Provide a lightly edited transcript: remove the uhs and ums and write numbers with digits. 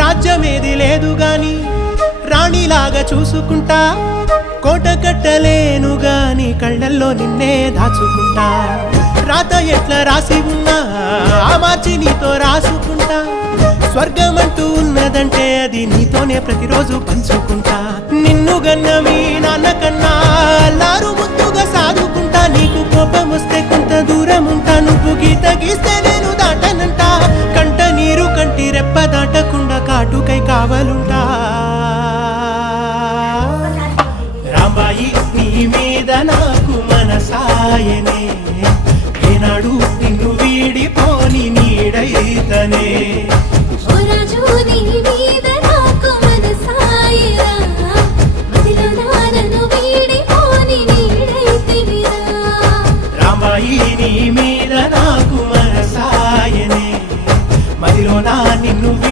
రాజ్యమేది లేదు గాని రాణిలాగా చూసుకుంటా, కోట కట్టలేను గాని కళ్ళల్లో నిన్నే దాచుకుంటా. రాత ఎట్లా రాసి ఉన్నా ఆ మార్చి నీతో రాసుకుంటా. స్వర్గమంటూ ఉన్నదంటే అది నీతోనే ప్రతిరోజు పంచుకుంటా. నిన్ను గన్న మీ నాన్న కన్నా అల్లారు ముద్దుగా సాదుకుంటా. నీకు కోపం వస్తే కొంత దూరం ఉంటా, నువ్వు గీత గీస్తే నేను దాటనంట. కంట నీరు కంటి రెప్ప దాటకుండా కాటుకై కావలుంటా. రాంబాయి నీ మీద నాకు మనసాయనే, ఏనాడు నిన్ను వీడిపోని నీడైతనే. ఓ రాజు నీ మీద